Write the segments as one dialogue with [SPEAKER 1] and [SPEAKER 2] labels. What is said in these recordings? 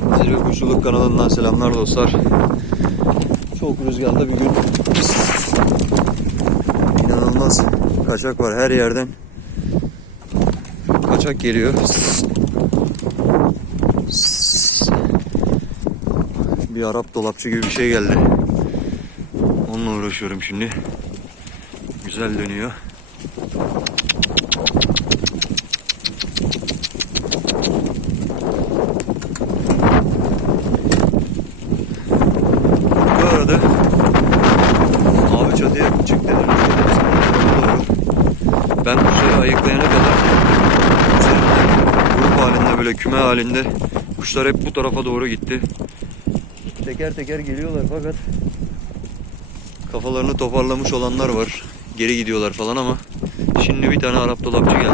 [SPEAKER 1] Zirve Kuşçuluk kanalından selamlar dostlar. Çok rüzgarlı bir gün. İnanılmaz kaçak var her yerden. Kaçak geliyor. Bir Arap dolapçı gibi bir şey geldi. Onunla uğraşıyorum şimdi. Güzel dönüyor. Utku aradı. Abi çatıya çık dedi. Rüzgar doğru. Ben kuşları ayıklayana kadar grup halinde böyle küme halinde kuşlar hep bu tarafa doğru gitti. Teker teker geliyorlar fakat kafalarını toparlamış olanlar var. Geri gidiyorlar falan ama şimdi bir tane Arap dolapçı geldi.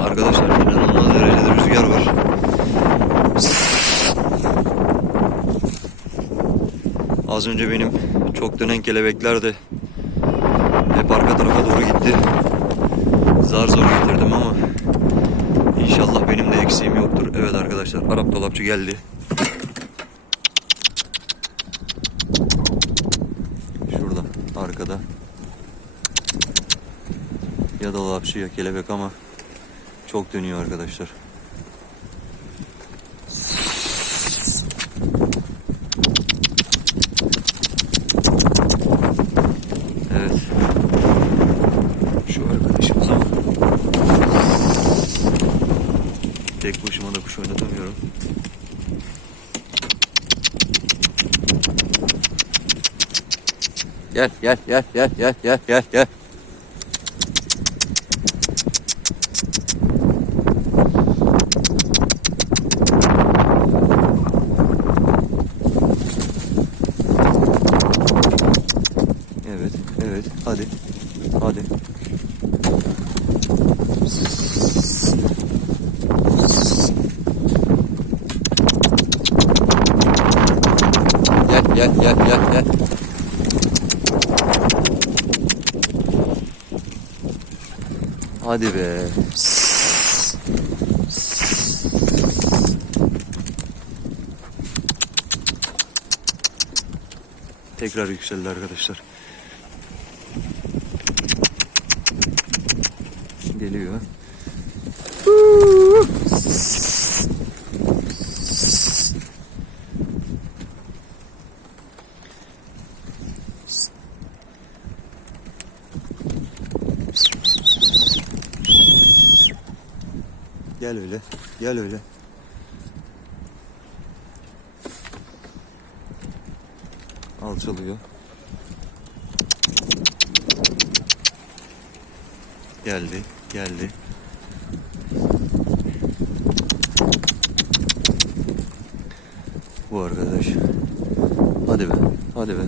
[SPEAKER 1] Arkadaşlar inanılmaz derecede rüzgar var. Az önce benim çok dönen kelebekler de hep arka tarafa doğru gitti. Zar zor getirdim ama inşallah benim de eksiğim yoktur. Evet arkadaşlar Arap dolapçı geldi. Şurada arkada. Ya dolapçı ya kelebek ama çok dönüyor arkadaşlar. Evet. Şu arkadaşımız ama tek başıma da kuş oynatamıyorum. Gel gel gel gel gel gel gel gel. Evet, evet. Hadi. Hadi. Gel, gel, gel, gel, gel. Hadi be. Tekrar yükseldi arkadaşlar. Geliyor. Gel öyle. Gel öyle. Alçalıyor. Geldi, geldi. Bu arkadaş. Hadi be, hadi be.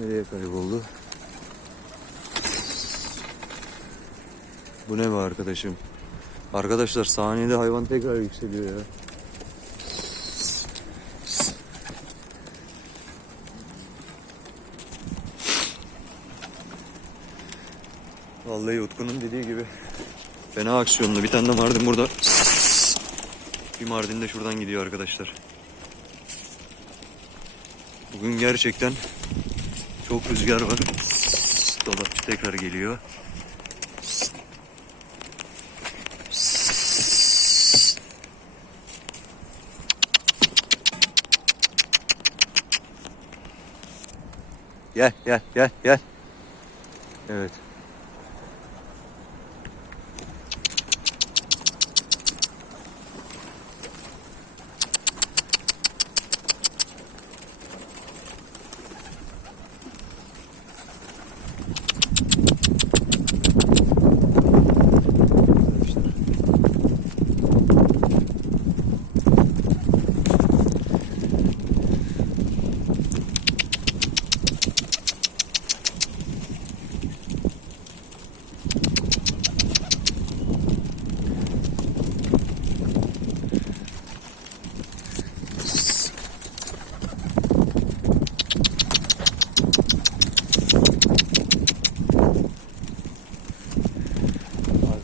[SPEAKER 1] Nereye kayboldu? Bu ne be arkadaşım? Arkadaşlar saniyede hayvan tekrar yükseliyor ya. Vallahi Utku'nun dediği gibi fena aksiyonlu. Bir tane de Mardin burada. Bir Mardin de şuradan gidiyor arkadaşlar. Bugün gerçekten çok rüzgar var. Dolapçı tekrar geliyor. Gel gel gel gel. Evet.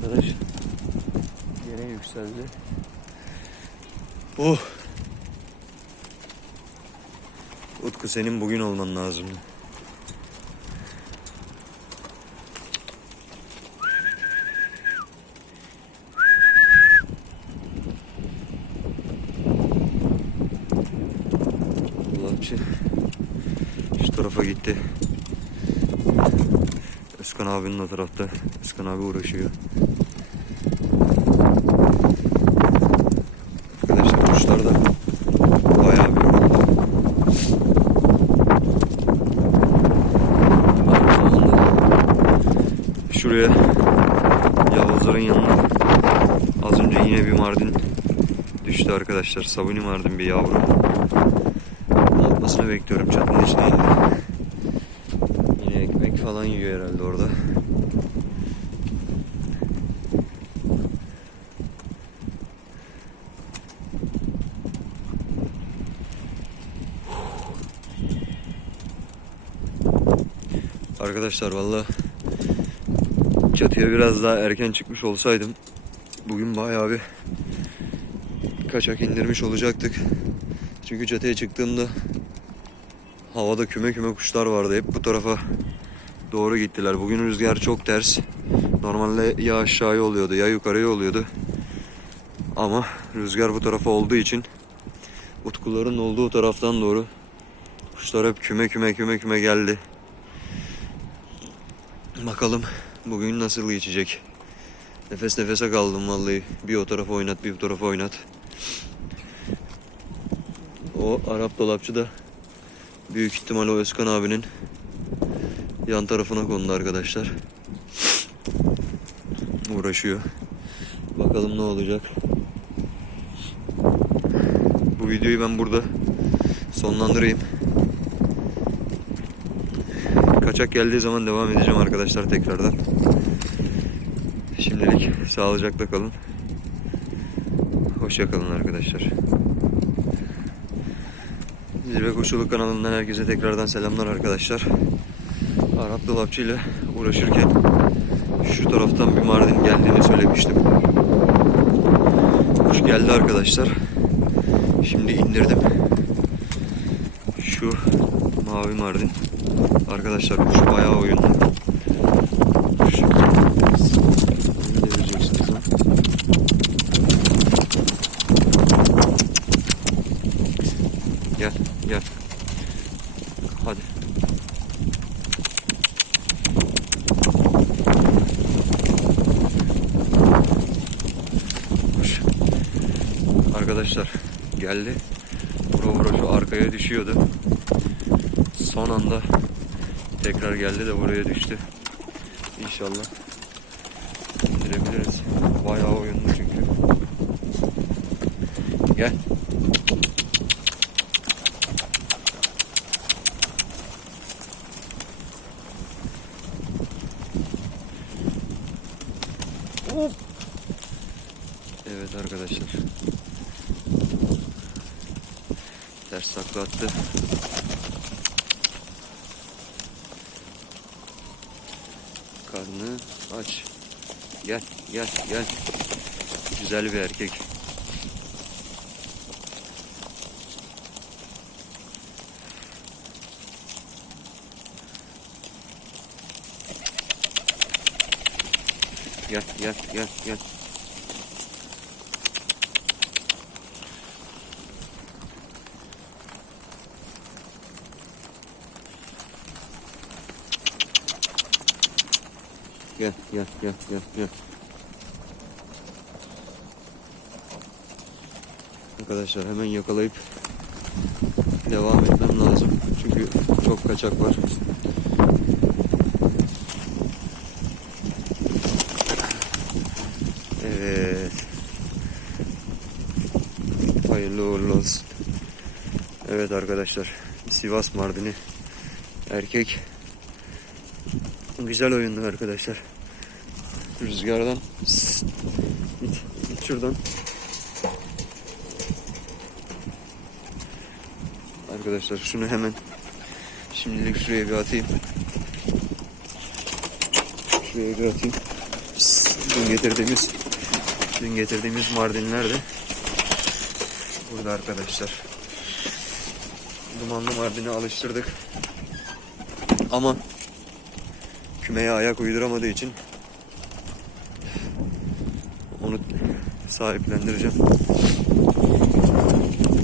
[SPEAKER 1] Arkadaşlar. yükseldi. Oh. Utku senin bugün olman lazım. Dolapçı şu tarafa gitti. Özkan abinin o tarafta. Özkan abi uğraşıyor. Arkadaşlar kuşlar da bayağı bir yoruldu. Aynı zamanda şuraya Yavuzların yanına az önce yine bir mardin düştü arkadaşlar. Sabuni mardin bir yavru. Atmasını bekliyorum çatının içine indi. Yine ekmek falan yiyor herhalde orada. Arkadaşlar valla çatıya biraz daha erken çıkmış olsaydım bugün bayağı bir kaçak indirmiş olacaktık. Çünkü çatıya çıktığımda havada küme küme kuşlar vardı. Hep bu tarafa doğru gittiler. Bugün rüzgar çok ters. Normalde ya aşağıya oluyordu ya yukarıya oluyordu. Ama rüzgar bu tarafa olduğu için utkuların olduğu taraftan doğru kuşlar hep küme küme küme küme geldi. Bakalım bugün nasıl geçecek. Nefes nefese kaldım vallahi. Bir o tarafa oynat, bir bu tarafa oynat. O Arap dolapçı da büyük ihtimal o Özkan abinin yan tarafına kondu arkadaşlar. Uğraşıyor. Bakalım ne olacak. Bu videoyu ben burada sonlandırayım. Kaçak geldiği zaman devam edeceğim arkadaşlar tekrardan. Şimdilik sağlıcakla kalın. Hoşça kalın arkadaşlar. Zirve Koşuluk kanalından herkese tekrardan selamlar arkadaşlar. Arap dolapçı ile uğraşırken şu taraftan bir mardin geldiğini söylemiştim. Kuş geldi arkadaşlar. Şimdi indirdim. Şu mavi mardin. Arkadaşlar kuş bayağı oyunlu. Kuş. Gel, gel. Hadi. Arkadaşlar geldi. Vura vura şu arkaya düşüyordu. Son anda tekrar geldi de buraya düştü. İnşallah indirebiliriz. Bayağı oyunlu çünkü. Gel. Evet arkadaşlar. Ters takla attı. Karnı aç. Gel, gel, gel. Güzel bir erkek. Gel, gel, gel, gel. Gel, gel, gel, gel, gel. Arkadaşlar hemen yakalayıp devam etmem lazım. Çünkü çok kaçak var. Evet. Hayırlı uğurlu olsun. Evet arkadaşlar. Sivas Mardini. Erkek. Güzel oyunlu arkadaşlar. Rüzgardan. Git, git şuradan. Arkadaşlar şunu hemen şimdilik şuraya bir atayım. Şuraya bir atayım. Dün getirdiğimiz Dün getirdiğimiz mardinler de burada arkadaşlar. Dumanlı mardini alıştırdık. Ama kümeye ayak uyduramadığı için onu sahiplendireceğim.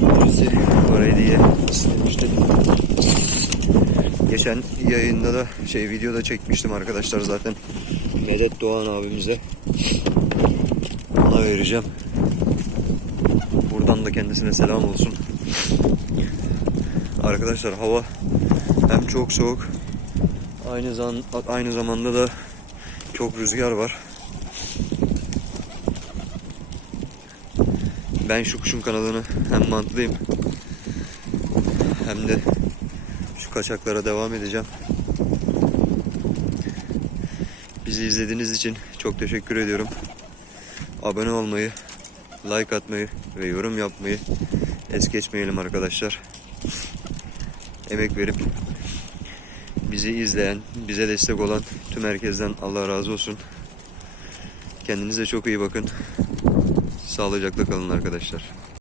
[SPEAKER 1] Birisi orayı diye istemişti. Geçen yayında da şey videoda çekmiştim arkadaşlar zaten. Medet Doğan abimize ona vereceğim. Buradan da kendisine selam olsun. Arkadaşlar hava hem çok soğuk aynı zam aynı zamanda da çok rüzgar var. Ben şu kuşun kanadını hem mantlayayım hem de şu kaçaklara devam edeceğim. Bizi izlediğiniz için çok teşekkür ediyorum. Abone olmayı, like atmayı ve yorum yapmayı es geçmeyelim arkadaşlar. Emek verip bizi izleyen, bize destek olan tüm herkesten Allah razı olsun. Kendinize çok iyi bakın. Sağlıcakla kalın arkadaşlar.